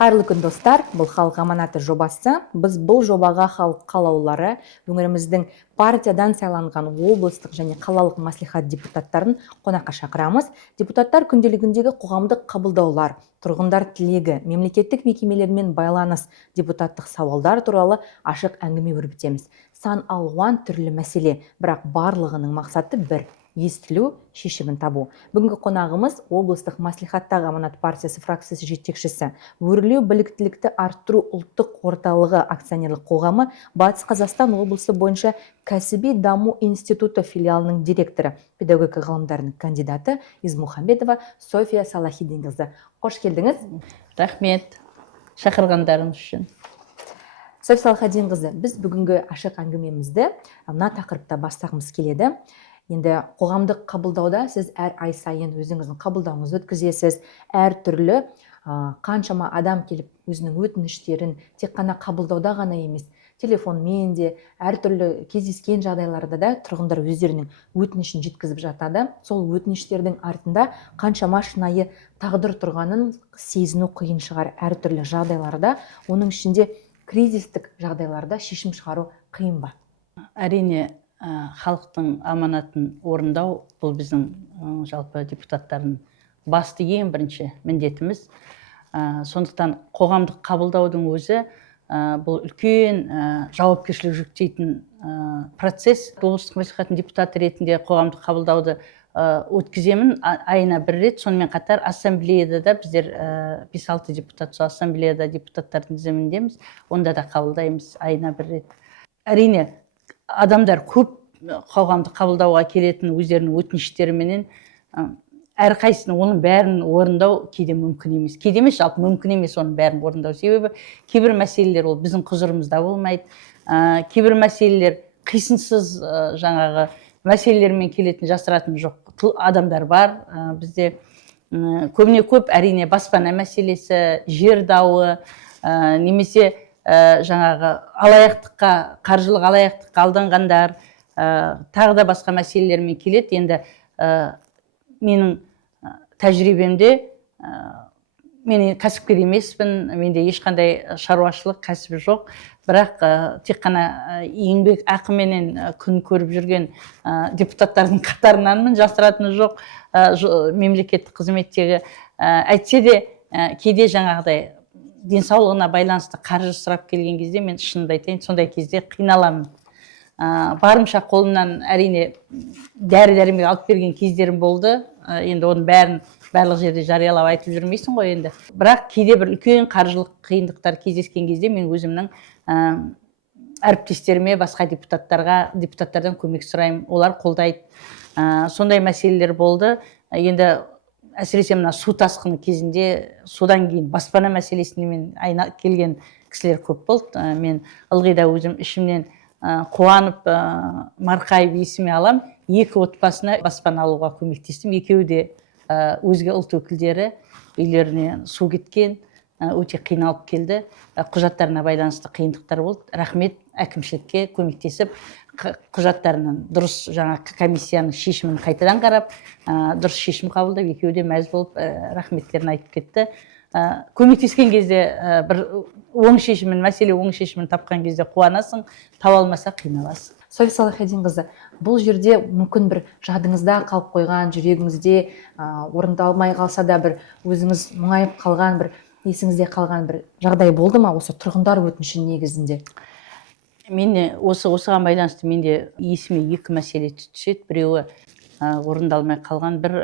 Қайырлы күн достар, бұл халық аманаты жобасы. Біз бұл жобаға халық қалаулары, өңіріміздің партиядан сайланған облыстық және қалалық маслихат депутаттарын қонаққа шақырамыз. Депутаттар күнделігіндегі қоғамдық қабылдаулар, тұрғындар тілегі, мемлекеттік мекемелермен байланыс, депутаттық сауалдар туралы ашық әңгіме өрбітеміз. Сан алуан түрлі мәселе, бірақ барлығының мақсаты бір: естілу, шешімін табу. Бүгінгі қонағымыз облыстық маслихаттағы Аманат партиясы фракциясы жетекшісі, өрлеу біліктілікті арттыру ұлттық орталығы акционерлік қоғамы Батыс Қазақстан облысы бойынша кәсіби даму институты филиалының директоры, педагогика ғылымдарының кандидаты Измухамбетова София Салахиддинқызы. Қош келдіңіз. Рахмет шақырғандарыңыз үшін. София Салахиддинқызы, біз бүгінгі ашық әңгімемізді мына тақырыпта бастағымыз келеді. Енді қоғамдық қабылдауда сіз әр ай сайын өзіңіздің қабылдауыңызды өткізесіз. Әр түрлі қаншама адам келіп өзінің өтініштерін тек қана қабылдауда ғана емес, телефонмен де, әр түрлі кездескен жағдайларда да тұрғындар өздерінің өтінішін жеткізіп жатады. Сол өтініштердің артында қаншама шынайы тағдыр тұрғанын сезіну қиын шығар әр түрлі жағдайларда. Оның ішінде кризистік жағдайларда шешім шығару қиын ба? Әрине, халықтың аманатын орындау бұл біздің жалпы депутаттардың басты ең бірінші міндетіміз. Сондықтан қоғамдық қабылдаудың өзі бұл үлкен жауапкершілік жүктейтін процесс. Облыстық мәслихаттың депутаты ретінде қоғамдық қабылдауды өткіземін айына бір рет. Сонымен қатар ассамблеяда да біздер 5-6 депутат сол ассамблеяда депутаттардың тізіміндеміз. Онда да қабылдаймыз айына бір рет. Әрине, адамдар көп қоғамдық қабылдауға келетін өздерінің өтініштеріменен әрқайсысын оның бәрін орындау кейде мүмкін емес. Кейде емес, жалпы мүмкін емес оның бәрін орындау. Себебі кейбір мәселелер ол біздің құзырымызда болмайды. Кейбір мәселелер қисынсыз жаңағы мәселелермен келетін жасыратын жоқ адамдар бар. Бізде көбіне көп әрине баспана мәселесі, жер дауы, немесе жаңағы алаяқтыққа, қаржылық алаяқтыққа алданғандар, тағы да басқа мәселелермен келеді. Енді менің тәжірибемде мен кәсіпкер емеспін, менде ешқандай шаруашылық кәсібі жоқ, бірақ тек қана еңбек ақыменен күн көріп жүрген депутаттардың қатарынанмын, жасыратыны жоқ мемлекеттік қызметтегі. Әйтсе де кейде жаңағыдай денсаулығына байланысты қаржы сұрап келген кезде мен шынымды айтайын, сондай кезде қиналамын. Барымша қолымнан әрине дәрі-дәрмек алып берген кездерім болды. Енді оның барлық жерде жариялап айтып жүрмейсің ғой енді. Бірақ кейде бір үлкен қаржылық қиындықтар кездескен кезде мен өзімнің әріптестеріме, басқа депутаттардан көмек сұраймын. Олар қолдайды. Сондай мәселелер болды. Енді әсіресе мына су тасқыны кезінде, содан кейін баспана мәселесіне мен келген кісілер көп болды. Мен ылғи да өзім ішімнен қуанып, марқайып есіме алам. 2 отбасына баспана алуға көмектестім. Екеуі де өзге ұлт өкілдері, үйлеріне су кеткен, өте қиналып келді. Құжаттарына байланысты қиындықтар болды. Рахмет әкімшілікке көмектесіп, құжаттарынан дұрыс жаңа комиссияның шешімін қайтадан қарап, дұрыс шешім қабылдап, екеуі де мәз болып рахметтерін айтып кетті. Көмектескен кезде бір мәселе оң шешімін тапқан кезде қуанасың, таба алмаса қиналасың. София Салахиддинқызы, бұл жерде мүмкін бір жадыңызда қалып қойған, жүрегіңізде орындалмай қалса да бір өзіңіз мұңайып қалған, бір есіңізде қалған бір жағдай болды ма осы тұрғындар өтініші негізінде? Осыған байланысты менде есіме 2 мәселе түседі. Біреуі орындалмай қалған бір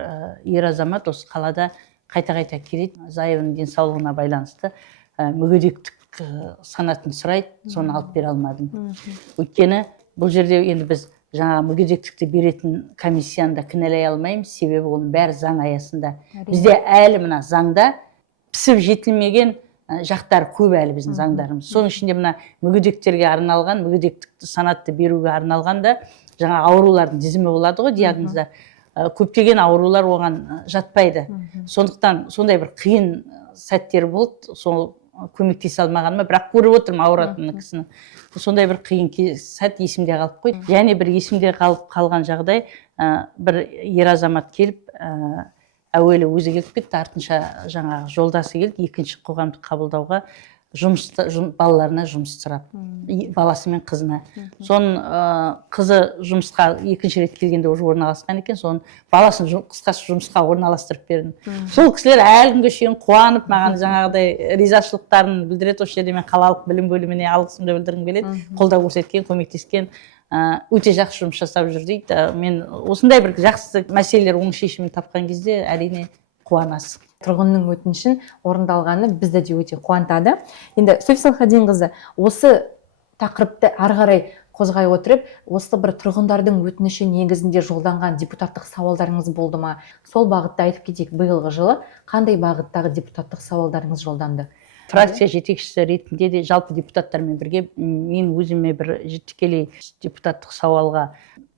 ер азамат осы қалада қайта-қайта келеді. Зайыбының денсаулығына байланысты мүгедектік санатын сұрайды, соны алып бере алмадым. Өйткені бұл жерде енді біз жаңа мүгедектікті беретін комиссияны да кінәлай алмаймыз, себебі оның бәрі заң аясында. Бізде әлі мына заңда пісіп жетілмеген жақтар көп әлі біздің заңдарымыз. Соның ішінде мына мүгедектерге арналған, мүгедектікті санатты беруге арналған да жаңа аурулардың тізімі болады ғой, диагнозда. Көптеген аурулар оған жатпайды. Сондықтан сондай бір қиын сәттер болды. Сол көмектесе алмағаныма, бірақ көріп отырмын ауыратын кісіні. Сондай бір қиын сәт есімде қалып қойды. Және бір есімде қалған жағдай, бір ер азамат келіп, әуелі өзі келіп кетті, артынша жаңағы жолдасы келді, екінші қоғамдық қабылдауға балаларына жұмыс сұрап, баласы мен қызына. Соның қызы жұмысқа екінші рет келгенде уже орналасқан екен, соның баласын қысқасы жұмысқа орналастырып бердім. Сол кісілер әлі күнге шейін қуанып, маған жаңағыдай ризашылықтарын білдіреді. Осы жерде мен қалалық білім бөліміне алғысымды білдіргім келеді. Қолдау көрсеткен, көмектескен, өте жақсы жұмыс жасап жүр дейді. Мен осындай бір жақсы мәселелер оң шешімін тапқан кезде әрине қуанасың. Тұрғынның өтінішін орындалғаны бізді де өте қуантады. Енді София Салхадинқызы, осы тақырыпты ары қарай қозғай отырып, осы бір тұрғындардың өтініші негізінде жолданған депутаттық сауалдарыңыз болды ма? Сол бағытта айтып кетейік, биылғы жылы қандай бағыттағы депутаттық сауалдарыңыз жолданды? Фракция жетекшісі ретінде де жалпы депутаттармен бірге мен өзіме бір тікелей депутаттық сауалға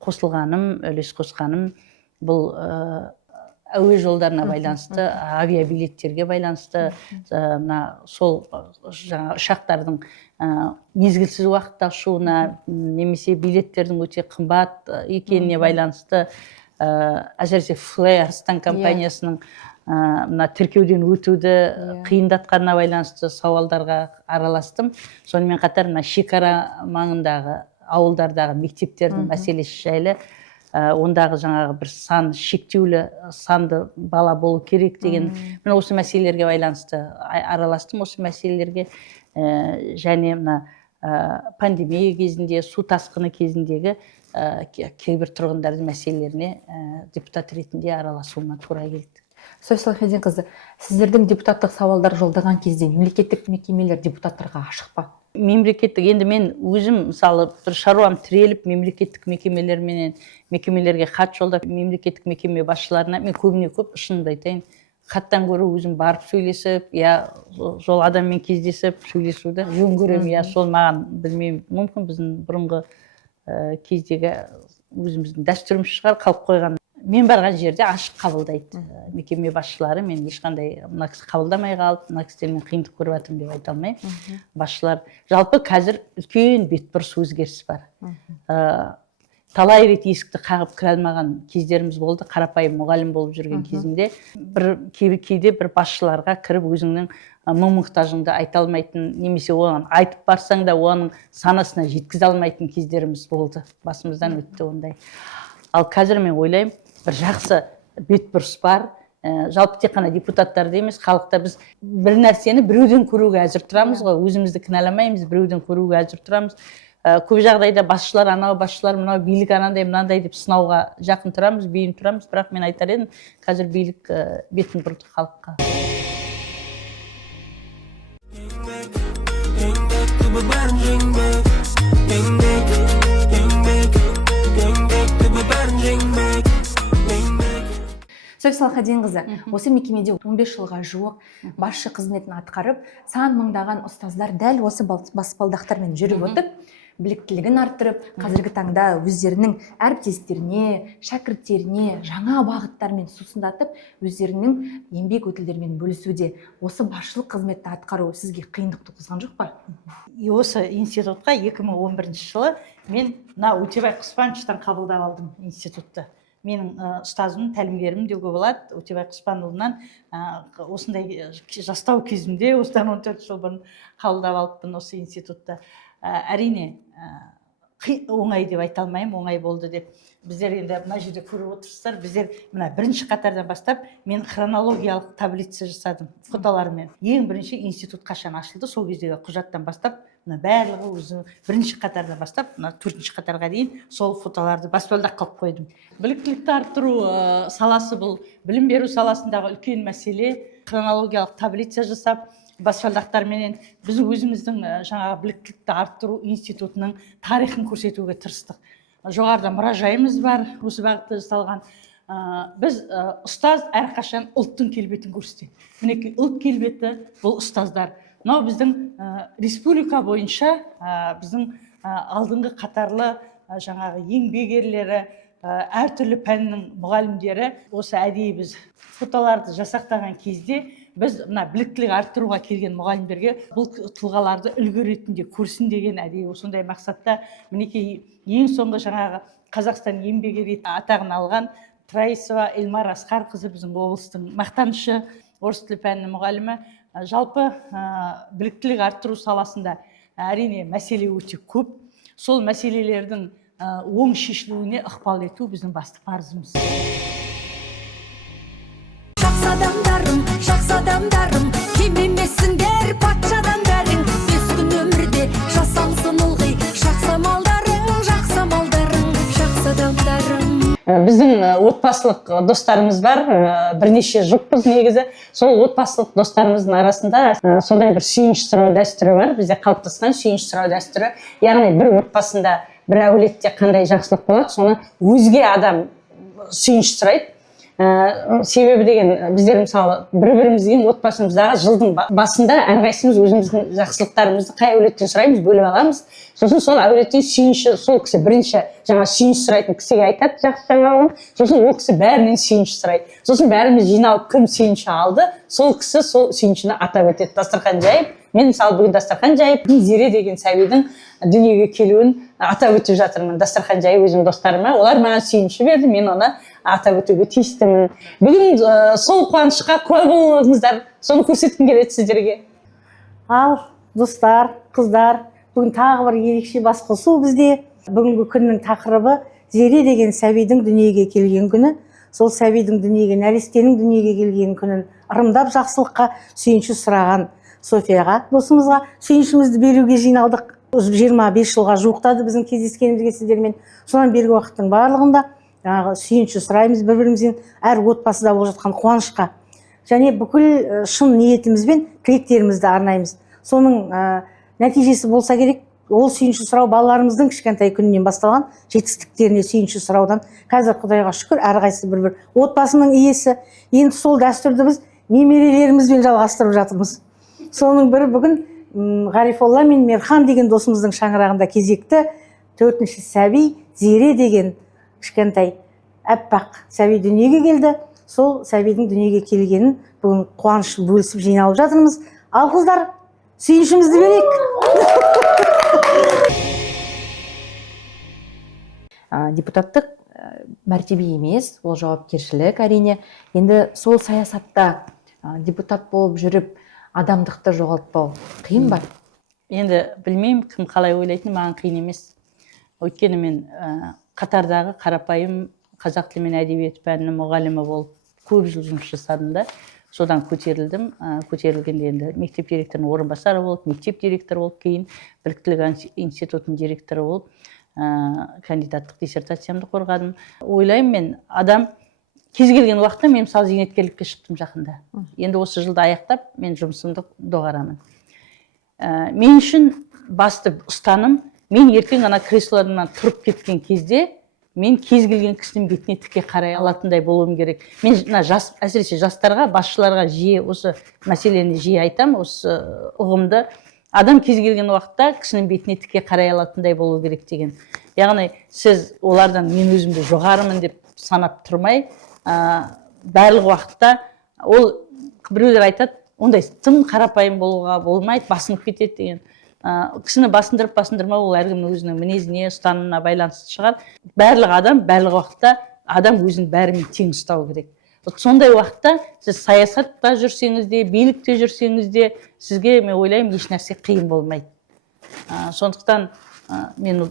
қосылғаным, үлес қосқаным бұл әуе жолдарына байланысты, авиабилеттерге байланысты, сол жаңа ұшақтардың мезгілсіз уақытта ұшуына, немесе билеттердің өте қымбат екеніне байланысты, әсіресе Fly Арыстан компаниясының тіркеуден өтуді қиындатқанына байланысты сауалдарға араластым. Сонымен қатар шекара маңындағы ауылдардағы мектептердің мәселесі жайлы, ондағы жаңағы бір шектеулі санды бала болу керек деген, мен осы мәселелерге байланысты араластым. Осы мәселелерге және пандемия кезінде, су тасқыны кезіндегі кейбір тұрғындардың мәселелеріне депутат ретінде араласуыма тура келді. София Салхадинқызы, сіздердің депутаттық сауалдар жолдаған кезде мемлекеттік мекемелер депутаттарға ашық па? Мемлекеттік, енді мен өзім мысалы бір шаруам тіреліп мемлекеттік мекемелерге хат жолдап, мемлекеттік мекеме басшыларына мен көбіне көп шынымды айтайын, хаттан гөрі өзім барып сөйлесіп, сол адаммен кездесіп сөйлесуді жөн көремін. Сол маған, білмеймін, мүмкін біздің бұрынғы кездегі өзіміздің дәстүріміз шығар, қалып қойған. Мен барған жерде ашық қабылдайды мекеме басшылары. Мен ешқандай мына кісі қабылдамай қалып, мына кісілермен қиындық көріп жатырмын деп айта алмаймын. Басшылар жалпы қазір үлкен бетбұрыс өзгеріс бар. Талай рет есікті қағып кіре алмаған кездеріміз болды. Қарапайым мұғалім болып жүрген кезімде кейде бір басшыларға кіріп өзіңнің мұң-мұқтажыңды айта алмайтын, немесе оған айтып барсаң да оның санасына жеткізе алмайтын кездеріміз болды. Басымыздан өтті ондай. Ал қазір мен ойлаймын, бір жақсы бетбұрыс бар. Жалпы тек қана депутаттар емес, халықта біз бір нәрсені біреуден көруге әзір тұрамыз ғой, өзімізді кінәламаймыз, біреуден көруге әзір тұрамыз. Көп жағдайда басшылар анау, басшылар мынау, билік анандай, мынандай деп сынауға жақын тұрамыз, бейім тұрамыз, бірақ мен айтар едім, қазір билік бетін бұрды халыққа. София Салхадинқызы, осы мекемеде 15 жылға жуық басшы қызметін атқарып, сан мыңдаған ұстаздар дәл осы баспалдақтармен жүріп өтіп, біліктілігін арттырып, қазіргі таңда өздерінің әріптестеріне, шәкірттеріне жаңа бағыттармен сусындатып, өздерінің еңбек өтілдерімен бөлісуде. Осы басшылық қызметті атқару сізге қиындық туғызған жоқ па? Осы институтқа 2011 жылы мен Өтебай Құспановичтан қабылдап алдым институтты. Менің ұстазым, тәлімгерім деуге болады. Өтебай Құспановичтан осындай жастау кезімде, осыдан 14 жыл бұрын қабылдап алыппын осы институтты. Әрине, оңай деп айта алмаймын, оңай болды деп. Біздер енді мына жерде көріп отырсыздар, біздер мына бірінші қатардан бастап мен хронологиялық таблица жасадым фотолармен. Ең бірінші институт қашан ашылды, сол кездегі құжаттан бастап, мына барлығы өзі бірінші қатардан бастап, мына төртінші қатарға дейін сол фотоларды баспалдақ қылып қойдым. Біліктілікті арттыру саласы бұл білім беру саласындағы үлкен мәселе. Хронологиялық таблица жасап, баспалдақтарменен біз өзіміздің жаңағы біліктілікті арттыру институтының тарихын көрсетуге тырыстық. Жоғарыда мұражайымыз бар, осы бағытта жасалған. Біз ұстаз әрқашан ұлттың келбетін көрсетеді. Мінекей ұлт келбеті бұл ұстаздар. Мынау біздің республика бойынша біздің алдыңғы қатарлы жаңағы еңбек ерлері, әртүрлі пәннің мұғалімдері осы әдейі біз фотоларды жасақтаған кезде біз мына біліктілік арттыруға келген мұғалімдерге бұл тұлғаларды үлгі ретінде көрсін деген әдейі осындай мақсатта мінекей ең соңғы жаңағы Қазақстан еңбек ері атағын алған Раисова Эльмар Асқарқызы біздің облыстың мақтанышы, орыс тілі пәнінің мұғалімі. Жалпы біліктілік арттыру саласында әрине мәселе өте көп. Сол мәселелердің оң шешілуіне ықпал ету біздің басты парызымыз. Жақсы адамдарым, кем емессіңдер патшадан бәрің. Бес күн өмірде жасалсын ылғи, жақсы амалдарың, жақсы адамдарың. Біздің отбасылық достарымыз бар, бірнеше жұппыз негізі. Сол отбасылық достарымыздың арасында сондай бір сүйінші сұрау дәстүрі бар. Бізде қалыптасқан сүйінші сұрау дәстүрі. Яғни бір отбасында, бір әулетте қандай жақсылық болады, соны өзге адам сүйінші сұрайды. Себебі деген, біздер мысалы бір-бірімізге отбасымыздағы жылдың басында әрқайсымыз өзіміздің жақсылықтарымызды қай әулеттен сұраймыз, бөліп аламыз. Сосын сол әулеттен сүйінші, сол кісі бірінші жаңа сүйінші сұрайтын кісіге айтады жақсы жаңалығын, сосын ол кісі бәрінен сүйінші сұрайды. Сосын бәріміз жиналып кім сүйінші алды, сол кісі сол сүйіншіні атап өтеді, дастархан жайып. Мен мысалы бүгін дастархан жайып Зере деген сәбидің дүниеге келуін атап өтіп жатырмын. Дастархан жайып өзім достарыма, олар маған сүйінші берді, мен оны атап өтуге тиістімін. Бүгін сол қуанышқа куә болыңыздар, соны көрсеткім келеді сіздерге. Ал достар, қыздар, бүгін тағы бір ерекше бас қосу бізде. Бүгінгі күннің тақырыбы Зере деген сәбидің дүниеге келген күні. Сол сәбидің дүниеге, нәрестенің дүниеге келген күнін ырымдап жақсылыққа сүйінші сұраған Софияға, досымызға сүйіншімізді беруге жиналдық. 25 жылға жуықтады біздің кездескенімізге сіздермен. Содан бергі уақыттың барлығында сүйінші сұраймыз бір-бірімізден, әр отбасыда болып жатқан қуанышқа. Және бүкіл шын ниетімізбен тілектерімізді арнаймыз. Соның нәтижесі болса керек, ол сүйінші сұрау балаларымыздың кішкентай күнінен басталған жетістіктеріне сүйінші сұраудан. Қазір Құдайға шүкір, әрқайсысы бір-бір отбасының иесі. Енді сол дәстүрді біз немерелерімізбен жалғастырып жатырмыз. Соның бірі бүгін Ғарифолла мен Мерхан деген досымыздың шаңырағында кезекті 4-ші сәби Зере деген кішкентай әппақ сәби дүниеге келді. Сол сәбидің дүниеге келгенін бүгін қуаныш бөлісіп жиналып жатырмыз. Ал қыздар, сүйіншімізді берейік. Депутаттық мәртебе емес, ол жауапкершілік әрине. Енді сол саясатта депутат болып жүріп адамдықты жоғалтпау қиын ба? Енді білмеймін, кім қалай ойлайтын, маған қиын емес. Өйткені мен қатардағы қарапайым қазақ тілі мен әдебиеті пәнінің мұғалімі болып көп жыл жұмыс жасадым да. Содан көтерілдім. Көтерілгенде енді мектеп директорының орынбасары болып, мектеп директоры болып, кейін біліктілік институтының директоры болып, кандидаттық диссертациямды қорғадым. Ойлаймын, мен адам кез келген уақытта мен мысалы зейнеткерлікке шықтым жақында. Енді осы жылды аяқтап, мен жұмысымды доғарамын. Мен үшін басты ұстаным, мен ертең ана креслодан тұрып кеткен кезде, мен кез келген кісінің бетіне тіке қарай алатындай болуым керек. Мен әсіресе жастарға, басшыларға жиі осы мәселені жиі айтам, осы ұғымды. Адам кез келген уақытта кісінің бетіне тіке қарай алатындай болу керек деген. Яғни сіз олардан мен өзімді жоғарымын деп санап тұрмай, барлық уақытта ол біреулер айтады, ондай тым қарапайым болуға болмайды, басынып кетеді деген. Кісіні басындырмау, ол әркімнің өзінің мінезіне, ұстанымына байланысты шығар. Барлық адам, барлық уақытта адам өзін бәрімен тең ұстау керек. Сондай уақытта сіз саясатта жүрсеңіз де, билікте жүрсеңіз де, сізге мен ойлаймын еш нәрсе қиын болмайды. Сондықтан мен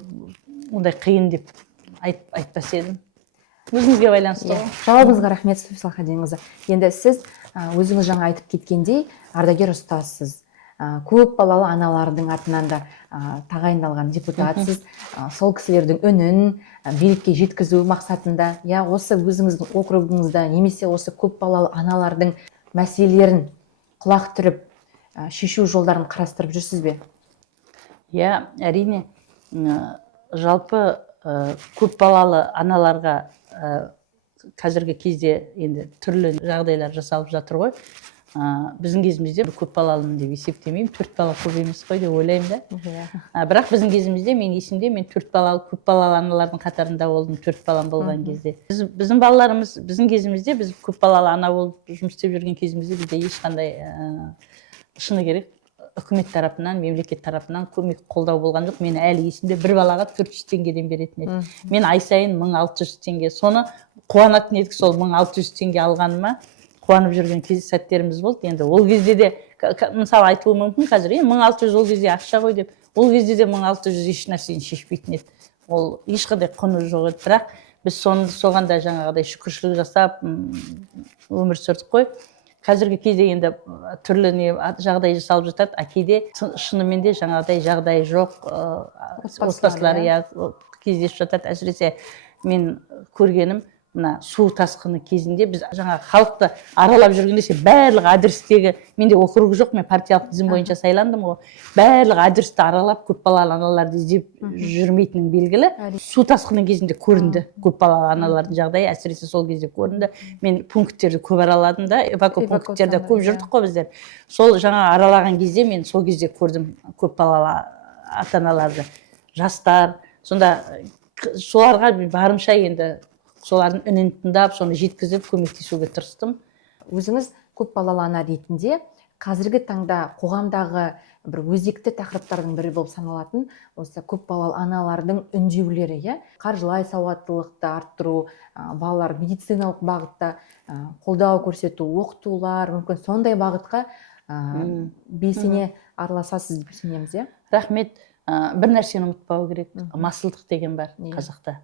ондай қиын деп айтпас едім. Өзіңізге байланысты. Жауабыңызға рахмет, София Салахаддинқызы. Енді сіз өзіңіз жаңа айтып кеткендей ардагер ұстазсыз. Көп балалы аналардың атынан да тағайындалған депутатсыз. Сол кісілердің үнін билікке жеткізу мақсатында, я осы өзіңіздің округыңызда немесе осы көп балалы аналардың мәселелерін құлақ түріп шешу жолдарын қарастырып жүрсіз бе? Я, әрине, жалпы көп балалы аналарға қазіргі кезде енді түрлі жағдайлар жасалып жатыр ғой. Біздің кезімізде көп балалымын деп есептемеймін, 4 бала көп емес қой деп ойлаймын да. Бірақ біздің кезімізде мен есімде, мен 4 балалы, көп балалы аналардың қатарында болдым, 4 балам болған кезде. Біздің балаларымыз, біздің кезімізде, біз көп балалы ана болып жұмыс істеп жүрген кезімізде бізде ешқандай шыны керек үкімет тарапынан, мемлекет тарапынан көмек қолдау болған жоқ. Мен әлі есімде бір балаға 400 теңгеден беретін еді. Мен ай сайын 1600 теңге. Соны қуанатын едік сол 1600 теңге алғаныма қуанып жүрген сәттеріміз болды. Енді ол кезде де мысалы айтуы мүмкін қазір 1600 ол кезде ақша ғой деп, ол кезде де 1600 еш нәрсені шешпейтін еді, ол ешқандай құны жоқ еді. Бірақ біз соған да жаңағыдай шүкіршілік жасап өмір сүрдік қой. Қазіргі кезде енді түрлі жағдай жасалып жатады, а кейде шынымен де жаңағыдай жағдайы жоқ отбасылар кездесіп жатады. Әсіресе мен көргенім мына су тасқыны кезінде біз жаңағы халықты аралап жүргенде барлық адрестегі, менде округ жоқ, мен партиялық тізім бойынша сайландым ғой, барлық адресті аралап көпбалалы аналарды іздеп жүрмейтінім белгілі. Су тасқыны кезінде көрінді көпбалалы аналардың жағдайы, әсіресе сол кезде көрінді. Мен пункттерді көп араладым да, пункттерде көп жүрдік қой біздер. Сол жаңа аралаған кезде мен сол кезде көрдім көпбалалы ата-аналарды, жастар. Сонда соларға барымша енді солардың үнін тыңдап, соны жеткізіп, көмектесуге тырыстым. Өзіңіз көпбалалы ана ретінде қазіргі таңда қоғамдағы бір өзекті тақырыптардың бірі болып саналатын осы көпбалалы аналардың үндеулері, қаржылай сауаттылықты арттыру, балалар медициналық бағытта қолдау көрсету, оқытулар, мүмкін сондай бағытқа белсене араласасыз деп сенеміз. Рахмет. Бір нәрсені ұмытпау керек, масылдық деген бар қазақта.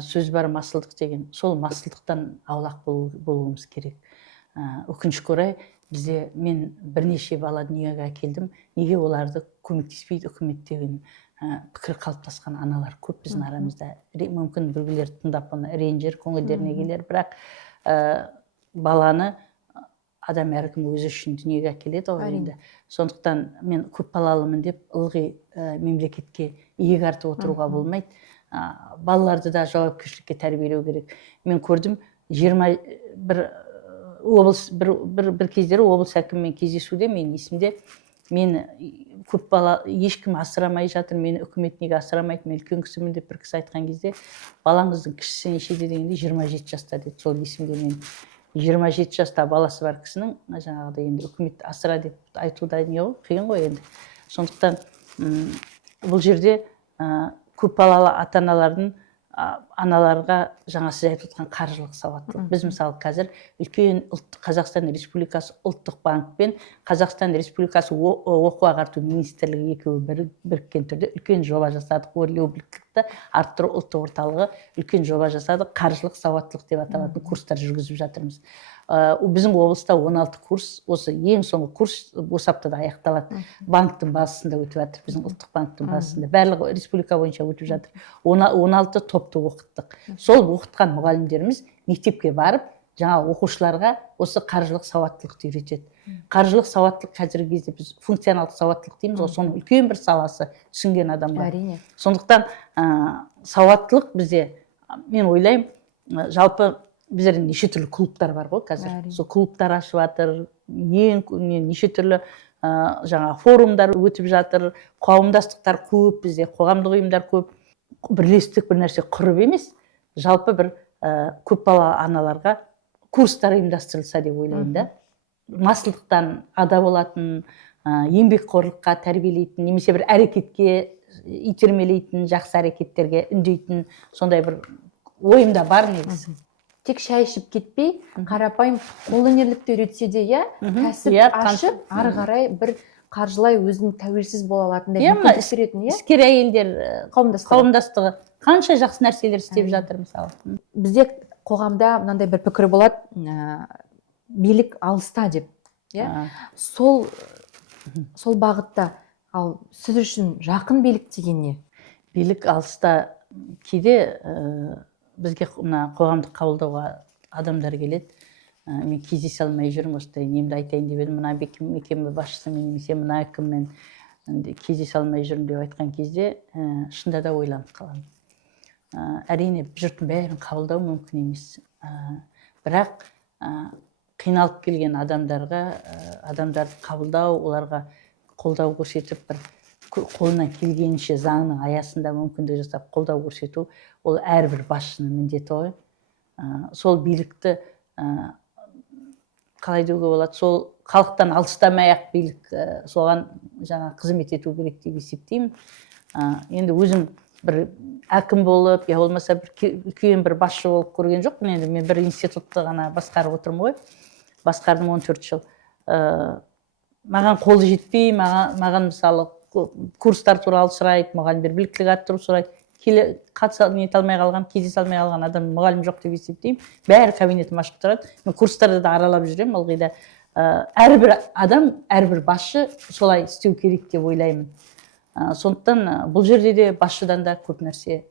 Сөз бар, масылдық деген. Сол масылдықтан аулақ болуымыз керек. Өкінішке орай бізде мен бірнеше бала дүниеге әкелдім. Неге оларды көмектеспейді үкімет деген пікір қалыптасқан аналар көп біздің арамызда. Мүмкін біреулер тыңдап оны ренжір, көңілдеріне келер, бірақ баланы адам әркім өзі үшін дүниеге әкеледі ғой енді. Сондықтан мен көпбалалымын деп ылғи мемлекетке иек артып отыруға болмайды. Балаларды да жауапкершілікке тәрбиелеу керек. Мен көрдім, бір кездері облыс әкімімен кездесуде мен есімде, мен ешкім асырамай жатыр, мені үкімет неге асырамайды, мен үлкен кісімін деп бір кісі айтқан кезде, балаңыздың кішісі нешеде дегенде 27 жаста деді. Сол есімде мен 27 жаста баласы бар кісінің жаңағыдай енді үкімет асыра деп айтуда не ғой, қиын ғой енді. Сондықтан бұл жерде көпбалалы аналарға жаңа сіз айтып отқан қаржылық сауаттылық. Біз мысалы қазір үлкен Қазақстан Республикасы ұлттық банк пен Қазақстан Республикасы оқу ағарту министрлігі екеуі біріккен түрде үлкен жоба жасадық. Өрлеу біліктілікті арттыру ұлттық орталығы үлкен жоба жасадық. Қаржылық сауаттылық деп аталатын курстар жүргізіп жатырмыз. Біздің облыста 16 курс, осы ең соңғы курс осы аптада аяқталады. Банктың базасында өтіп жатыр, біздің ұлттық банктың базасында. Барлығы республика бойынша өтіп жатыр. 16 топты оқыттық. Сол оқытқан мұғалімдеріміз мектепке барып, жаңа оқушыларға осы қаржылық сауаттылықты үйретеді. Қаржылық сауаттылық қазіргі кезде біз функционалдық сауаттылық дейміз, соның үлкен бір саласы, түсінген адам бар. Сондықтан сауаттылық бізде, мен ойлаймын, жалпы біздер неше түрлі клубтар бар ғой қазір. Сол клубтар ашып жатыр, неше түрлі жаңа форумдар өтіп жатыр, қауымдастықтар көп, бізде қоғамдық ұйымдар көп. Бірлестік бір нәрсе құрып емес, жалпы бір көпбалалы аналарға курстар ұйымдастырылса деп ойлаймын да. Масылдықтан ада болатын, еңбекқорлыққа тәрбиелейтін, немесе бір әрекетке итермелейтін, жақсы әрекеттерге үндейтін сондай бір ойымда бар негізі. Тек шай ішіп кетпей, қарапайым қолөнерлікті үйретсе де, кәсіп ашып, ары қарай бір қаржылай өзінің тәуелсіз бола алатындай мүмкіндік беретін, іскер әйелдер қауымдастығы қанша жақсы нәрселер істеп жатыр мысалы. Бізде қоғамда мынандай бір пікір болады, билік алыста деп. Сол бағытта, ал сіз үшін жақын билік деген не? Билік алыста кейде бізге қоғамдық қабылдауға адамдар келеді. Мен кездесе алмай жүрмін, осылай немді айтайын деп едім, мына мекеме басшысымен, немесе мына әкіммен кездесе алмай жүрмін деп айтқан кезде шынында да ойланып қаламын. Әрине жұрттың бәрін қабылдау мүмкін емес. Бірақ қиналып келген адамдарды қабылдау, оларға қолдау көрсетіп, бір қолынан келгенше заңның аясында мүмкіндік жасап қолдау көрсету, ол әрбір басшының міндеті ғой. Сол билікті қалай деуге болады, сол халықтан алыстамай-ақ билік соған жаңа қызмет ету керек деп есептеймін. Енді өзім бір әкім болып, я болмаса бір үлкен бір басшы болып көрген жоқпын. Енді мен бір институтты ғана басқарып отырмын ғой. Басқардым 14 жыл. Маған қолы жетпей, маған мысалы курстар туралы сұрайды, мұғалімдер біліктілік арттыру сұрайды. Қатыса нете алмай қалған, кездесе алмай қалған адам мұғалім жоқ деп есептеймін. Бәрі кабинетім ашық тұрады. Мен курстарды да аралап жүремін. Ылғи да әрбір адам, әрбір басшы солай істеу керек деп ойлаймын. Сондықтан бұл жерде де басшыдан да көп нәрсе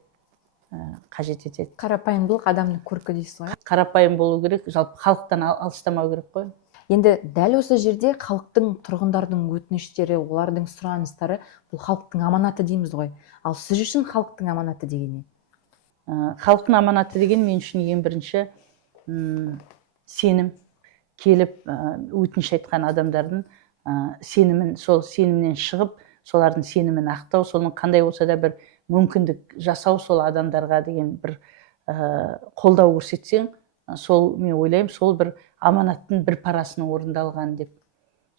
қажет етеді. Қарапайымдылық адамның көркі дейсіз ғой. Қарапайым болу керек, жалпы халықтан алыстамау керек қой. Енді дәл осы жерде халықтың, тұрғындардың өтініштері, олардың сұраныстары бұл халықтың аманаты дейміз ғой. Ал сіз үшін халықтың аманаты деген не? Халықтың аманаты деген мен үшін ең бірінші сенім. Келіп өтініш айтқан адамдардың сенімін, сол сенімнен шығып, солардың сенімін ақтау, соның қандай болса да бір мүмкіндік жасау сол адамдарға деген бір қолдау көрсетсең, сол мен ойлаймын, сол бір аманаттың бір парасының орындалған деп.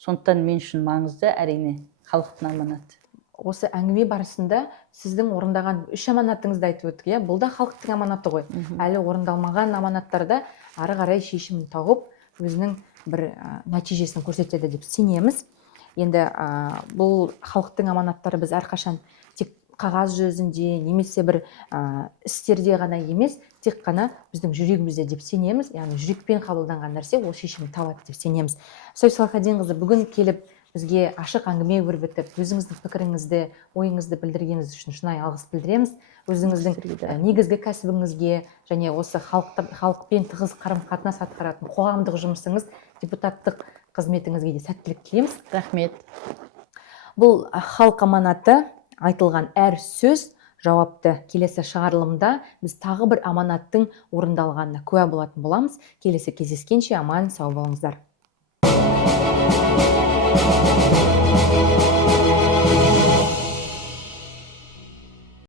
Сондықтан мен үшін маңызды әрине халықтың аманаты. Осы әңгіме барысында сіздің орындаған 3 аманатыңызды айтып өттік, бұл да халықтың аманаты ғой. Әлі орындалмаған аманаттарда ары қарай шешімін тауып, өзінің бір нәтижесін көрсетеді деп сенеміз. Енді бұл халықтың аманаттары біз әрқашан тек қағаз жүзінде немесе бір істерде ғана емес, тек қана біздің жүрегімізде деп сенеміз. Яғни жүрекпен қабылданған нәрсе ол шешімін табады деп сенеміз. Сәуле Салахатдинқызы, бүгін келіп бізге ашық әңгіме өрбітіп өтіп, өзіңіздің пікіріңізді, ойыңызды білдіргеніңіз үшін шынайы алғыс білдіреміз. Өзіңіздің негізгі кәсібіңізге және осы халықпен тығыз қарым-қатынас атқаратын қоғамдық жұмысыңыз, депутаттық қызметіңізге де сәттілік тілейміз. Рахмет. Бұл халық аманаты, айтылған әр сөз жауапты. Келесі шығарылымда біз тағы бір аманаттың орындалғанына куә болатын боламыз. Келесі кездескенше аман сау болыңыздар.